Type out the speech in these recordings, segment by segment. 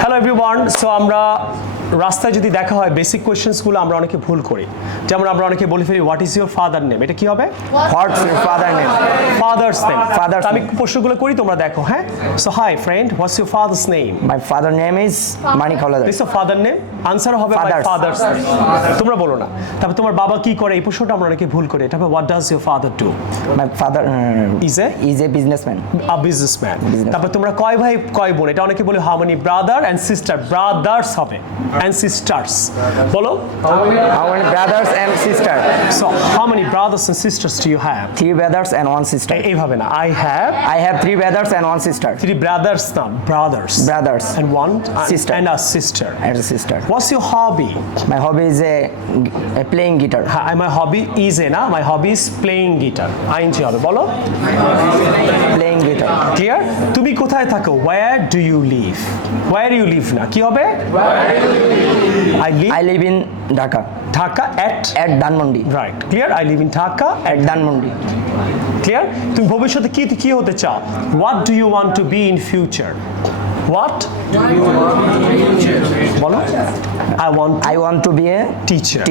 Hello everyone, so আমরা রাস্তায় যদি দেখা হয় বেসিক কোয়েশ্চেন্সগুলো আমরা অনেকে ভুল করি। যেমন আমরা অনেকে বলে ফেলি what is your father name, এটা কি হবে? What's your father name? Father's name. Father's আমি প্রশ্নগুলো করি, তোমরা দেখো। হ্যাঁ, so hi friend, what's your father's name? My father name is Manik Hawladar. This father name, answer হবে মাই ফাদার্স নেম। তোমরা বলো না। তারপর তোমার বাবা কি করে, এই প্রশ্নটা আমরা অনেকে ভুল করি। এটা হবে what does your father do? My father is a businessman. a businessman. তারপর তোমরা কয় ভাই কয় বোন, এটা অনেকে বলে how many brother and sister, brothers হবে এন্ড সিস্টার্স। বলো How many brothers and sisters? So how many brothers and sisters do you have? 3 brothers and 1 sister. এইভাবে না, I have 3 brothers and 1 sister. 3 brothers, না brothers and 1 Sister. and a sister. And a sister. What's your hobby? My hobby is a playing guitar. My hobby is my hobby is playing guitar. ing হবে, বলো Playing guitar. Clear? তুমি কোথায় থাকো? Where do you live? Where you live না, কি হবে? I live in Dhaka. Dhaka at Dhanmondi. right, clear? I live in Dhaka At Dhanmondi. Clear? তুমি ভবিষ্যতে কি হতে চাও? What do you want to be in future? What? বলো I want to be a teacher.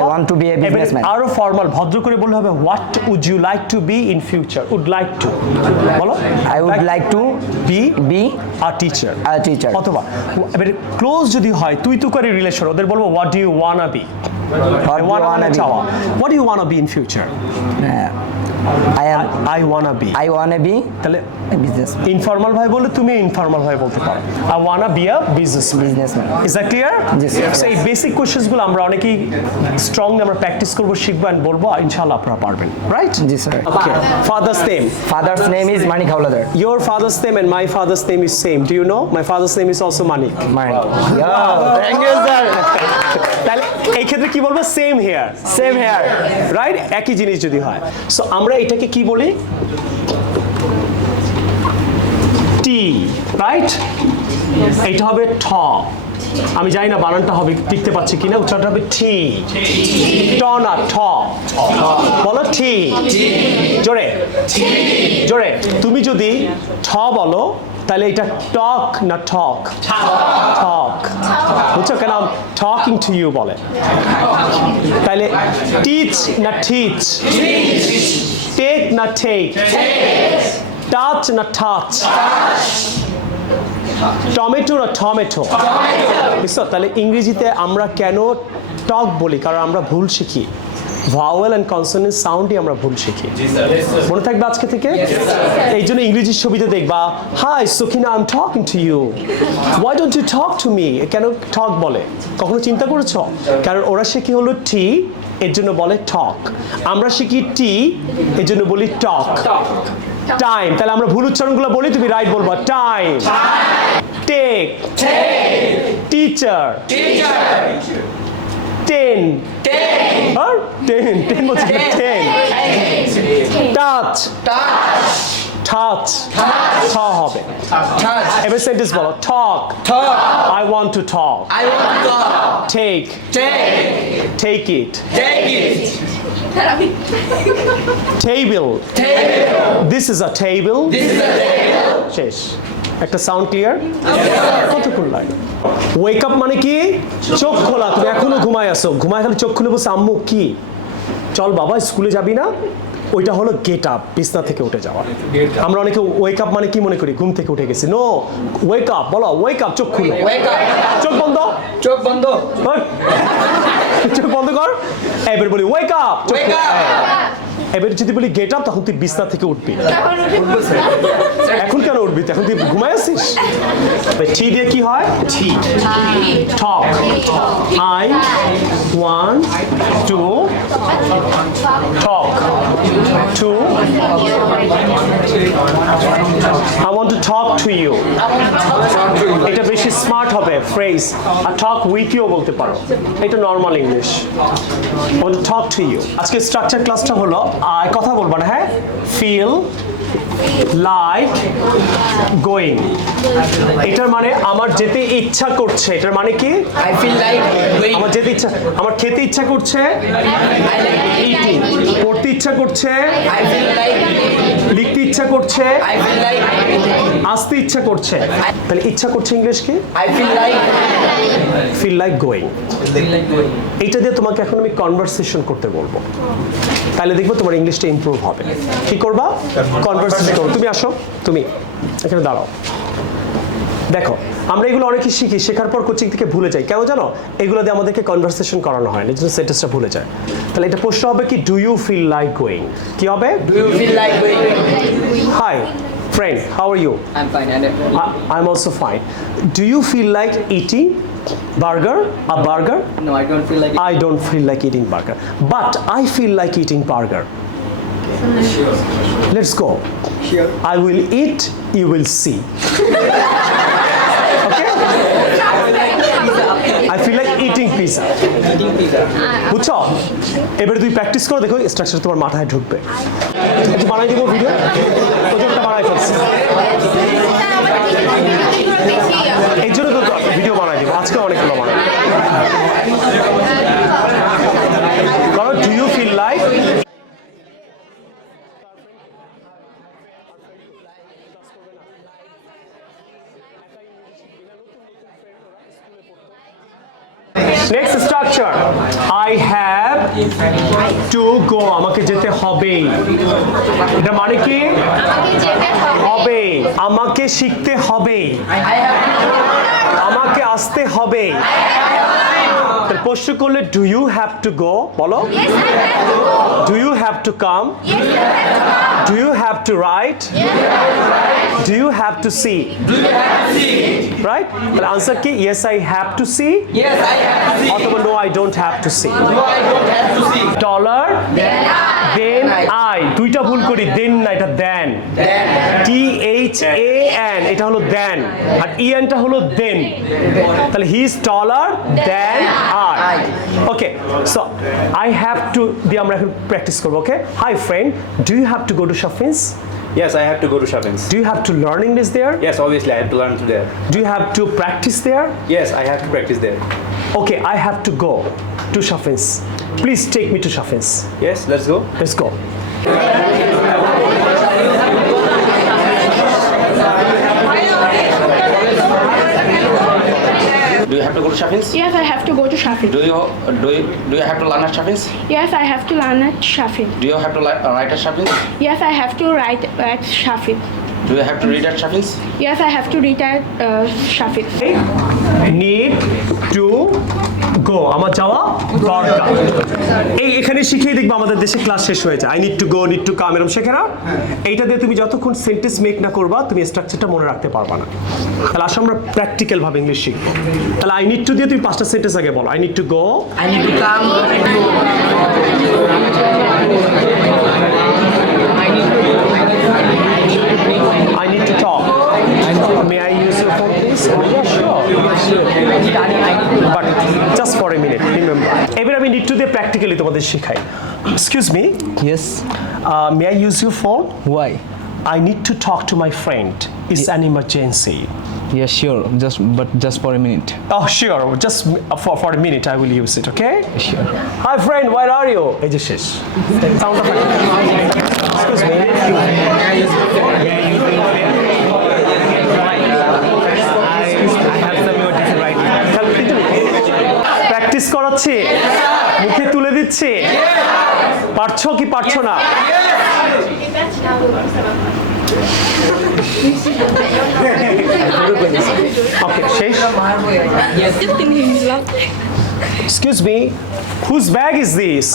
I want to be a businessman. আরো formal ভদ্র করে বললে হবে what would you like to be in future? Would like to, বলো I would like to be a teacher. অথবা এবারে close যদি হয় তুই করে রিলেশন, ওদের বলবো what do you wanna be? What do you wanna be? What do you wanna be in future? I wanna be তাহলে businessman. ইনফর্মাল ভাই বলে তুমি ইনফর্মাল ভাই বলতে পারো I wanna be a businessman. Is that clear? Yes. So এই basic কোশ্চেন্সগুলো আমরা অনেকেই স্ট্রংলি আমরা প্র্যাকটিস করব, শিখবো এন্ড বলবো, ইনশাআল্লাহ আপনারা পারবেন, right? Yes, sir. Okay. Father's name is Manik Hawladar. Your father's name and my father's name is same. Do you know? My father's name is also Manik. Manik. Thank you, sir. তাহলে এই ক্ষেত্রে কি বলবো? Same here. Right? একই জিনিস যদি হয়। So আমরা এটাকে কি বলি? টি, রাইট? এটা হবে ঠ। আমি জানি না বানানটা হবে লিখতে পাচ্ছি কিনা, উচ্চারণটা হবে টি। ট না, ঠ। বলো টি। জোরে। তুমি যদি ঠ বলো তাহলে এটা টক না ঠক? বুঝছো কেন? টকিং টু ইউ বলে। তাহলে টিচ না টিচ? টেক না টেক? টাচ না টাচ? টমেটো না টমেটো? বুঝছো? তাহলে ইংরেজিতে আমরা কেন টক বলি? কারণ আমরা ভুল শিখি, ভাওয়েল এন্ড কনসোনেন্ট সাউন্ডই আমরা ভুল শিখি। মনে থাকবে আজকে থেকে? এই জন্য ইংরেজির ছবিতে দেখবা hi Sakhina, I am talking to you, why don't you talk to me? কেন টক বলে? কখনো চিন্তা করেছো? কারণ ওরা শিখি হলো টি, এর জন্য বলে টক। আমরা শিখি টি, এর জন্য বলি টক। টাইম, তাহলে আমরা ভুল উচ্চারণগুলো বলি, তুমি রাইট বলবা। টাইম, টেক, টিচার, 10 বলছি, 10 টাচ, ছ হবে। এবার সেন্টেন্স বলো। টক, I want to talk. Take it. Table, this is a table. শেষ। একটা সাউন্ড ক্লিয়ার? কতক্ষণ লাগে? ওয়েক আপ মানে কি? চোখ খোলা। তুমি এখনো ঘুমায় আসো, ঘুমায় খালি চোখ খুলে বসে আম্মু কি চল বাবা স্কুলে যাবি না? ওইটা হলো গেট আপ, বিছনা থেকে উঠে যাওয়া। আমরা অনেকে ওয়েক আপ মানে কি মনে করি? ঘুম থেকে উঠে গেছি। নো, ওয়েক আপ বলো, ওয়েক আপ, চোখ খুলো, চোখ বন্ধ কর। এবার বলি ওয়েক আপ। এবার যদি বলি গেট আপ, তখন তুই বিছনা থেকে উঠবি। এখন কেন উঠবি? এখন তুই ঘুমায় আসিস। টি দিয়ে কি হয়? টক। I want to talk to you. এটা বেশি স্মার্ট হবে ফ্রেজ। আর টক উইথ ইউ বলতে পারো, এটা normal English. I want to talk to you. আজকে স্ট্রাকচার ক্লাসটা হলো কথা বলবা না, হ্যাঁ? ফিল লাইক গোয়িং, এটার মানে আমার যেতে ইচ্ছা করছে। এটার মানে কি? I feel like আমার যেতে ইচ্ছা, আমার খেতে ইচ্ছা করছে, পড়তে ইচ্ছা করছে, লিখতে ইচ্ছা করছে, I feel like. আসতে ইচ্ছা করছে, তাহলে ইচ্ছা করছে ইংলিশ কি? I feel like. Feel like going. এইটা দিয়ে তোমাকে এখন আমি কনভারসেশন করতে বলবো, তাহলে দেখবো তোমার ইংলিশটা ইমপ্রুভ হবে। কি করবা? কনভারসেশন করো। তুমি আসো, তুমি এখানে দাঁড়াও। দেখো আমরা এগুলো অনেকে শিখি, শেখার পর কোচিং থেকে ভুলে যাই। কেন জানো? এগুলো দিয়ে আমাদেরকে কনভারসেশন করানো হয় না, এই জন্য সেন্টেন্সটা ভুলে যায়। তাহলে এটা প্রশ্ন হবে কি, do you feel like going? কি হবে? Do you feel like going? Hi friend, how are you? I'm fine. And I'm also fine. Do you feel like eating burger? A burger? no, I don't feel like it. I don't feel like eating burger, but I feel like eating burger. Let's go. Sure. I will eat, you will see. Okay? I feel like eating pizza. বুঝছো? এবারে তুই practice করো, দেখো structure তোমার মাথায় ঢুকবে। একটু বানাই দিব ভিডিও, প্রজেক্টটা বানাই ফেলছি। এই জন্য তো ভিডিও বানাই দিব, আজকে অনেকগুলো বানাই। কারণ do you feel like, next structure, I have to go, আমাকে যেতে হবে। এটা মানে কি? হবে, আমাকে শিখতে হবে, আমাকে আসতে হবে। তাহলে প্রশ্ন করলে do you have to go, বলো। Do you have to come? Do you have to write? Do you have to see? Right? তাহলে আনসার কি? Yes I have to see, Yes, I have to see. অথবা no I don't have to see. No, I don't have to see. Taller than I, দুইটা ভুল করি, দেন না, এটা দেন। THAN, এটা হলো দেন, আর ইএনটা হলো দেন। তাহলে he is taller than I. Okay, so I have to দিয়ে আমরা এখন প্র্যাকটিস করবো। Okay, hi friend, do you have to go to shoppings? Yes, I have to go to shopping. Do you have to learn English there? Yes, obviously I have to learn to there. Do you have to practice there? Yes, I have to practice there. Okay, I have to go to Shafins. Please take me to Shafins. Yes, let's go. Let's go. Do you have to go to shopping? Yes, I have to go to shopping. Do you have to learn at shopping? Yes, I have to learn at shopping. Do you have to write at shopping? Yes, I have to write at shopping. Do you have to read at shopping? Yes, I have to read at shopping. Need to go. আমার যাওয়া দরকার। এখানে শিখেই দেখবো আমাদের দেশে class শেষ হয়ে যায়। I need to go, need to come, এরকম শেখে না? এইটা দিয়ে তুমি যতক্ষণ সেন্টেন্স মেক না করবা, তুমি স্ট্রাকচারটা মনে রাখতে পারবা না। তাহলে আসলে আমরা প্র্যাকটিক্যাল ভাবে ইংলিশ শিখবো। তাহলে আই নিড টু দিয়ে তুমি 5টা সেন্টেন্স আগে বলো। I need to go, I need to come. I need to talk. May I use your phone, please? Yeah, sure. But just for a minute, remember. এবার আমি need to দিয়ে practically তোমাদের শেখাই। Excuse me, Yes. may I use your phone? Why? I need to talk to my friend. It's an emergency. Yeah, sure. Just for a minute. Oh, sure. Just for a minute, I will use it. Okay? Sure. Hi, friend. Where are you? এই যে শেষ। Sound of Excuse me. Practice করাচ্ছি, মুখে তুলে দিচ্ছি, পারছো কি পারছো না? ওকে, শেষ। Excuse me, whose bag is this?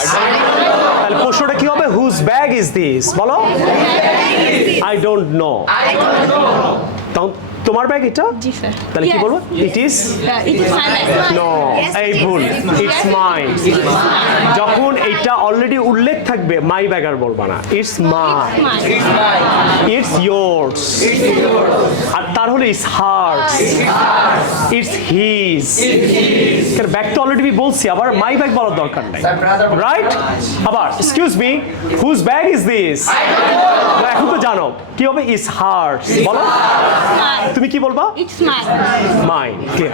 তাহলে প্রশ্নটা কি হবে? Whose bag is this? বলো। I don't know. তোমার ব্যাগ এটা? জি স্যার। তাহলে কি বলবো? It is? It is mine. No, এই ভুল। It's mine. যখন এটা অলরেডি উল্লেখ থাকবে, মাই ব্যাগ আর বলবা না। It's mine. It's yours. আর তার হলো it's hers. It's his. কারণ ব্যাগ তো অলরেডি আমি বলছি, আবার মাই ব্যাগ বলার দরকার নাই। রাইট? আবার excuse me, whose bag is this? এখন তো জানো কি হবে? It's hers. বলো। তুমি কি বলবা? It's mine. Mine. Clear.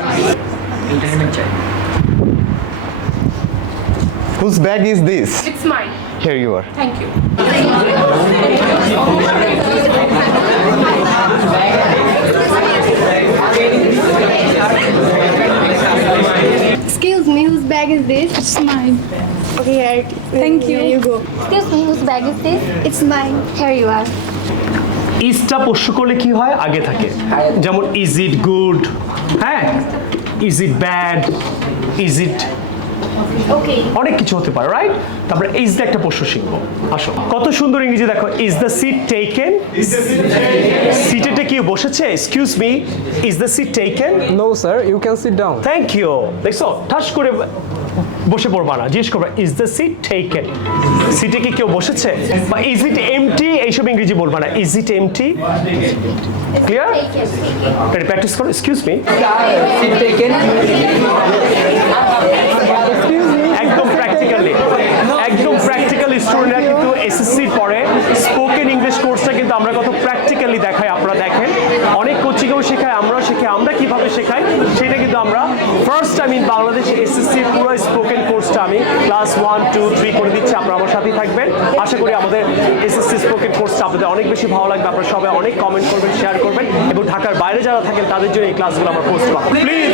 Whose bag is this? It's mine. Here you are. Thank you. this? It's mine. Okay, here. Thank you. Here you go. Excuse me, whose bag is this? It's mine. Here you are. ইজটা পোষ্য করলে কি হয় আগে থাকে, যেমন is it good, হ্যাঁ, is it bad, is it, Okay. অনেক কিছু হতে পারে, রাইট? তারপরে ইজ দ্য একটা পোষ্য শিখবো। আসো, কত সুন্দর ইংরেজি দেখো। ইজ দ্য সিট টেকেন, সিটেতে কেউ বসেছে? Excuse me, is the seat taken? No, sir. You can sit down. Thank you. দেখছো, ঠাস করে বসে পড়বা না, জিজ্ঞেস করবা ইজ দ্য সিট টেকেন, সিটে কি কেউ বসেছে? বা ইজ ইট এমটি, এইসব ইংরেজি বলবা না, ইজ ইট এমটি। ক্লিয়ার? এটা প্র্যাকটিস করো। Excuse me, Sit taken. একদম প্র্যাকটিক্যালি, একদম প্র্যাকটিক্যালি স্টুডেন্টরা কিন্তু এসএসসির পরে স্পোকেন ইংলিশ কোর্সটা কিন্তু আমরা কত প্র্যাকটিক্যালি দেখাই, আপনারা দেখেন। অনেক কোচিংয়েও শেখাই, আমরাও শেখাই। আমরা কিভাবে শেখাই সেটা কিন্তু আমরা ফার্স্ট টাইম ইন বাংলাদেশ এসএসসির পুরো স্পোকেন কোর্সটা আমি ক্লাস 1, 2, 3 করে দিচ্ছি। আপনারা আমার সাথেই থাকবেন। আশা করি আমাদের এসএসসি স্পোকেন কোর্সটা আপনাদের অনেক বেশি ভালো লাগবে। আপনারা সবাই অনেক কমেন্ট করবেন, শেয়ার করবেন এবং ঢাকার বাইরে যারা থাকেন তাদের জন্য এই ক্লাসগুলো আমরা পোস্ট করব। প্লিজ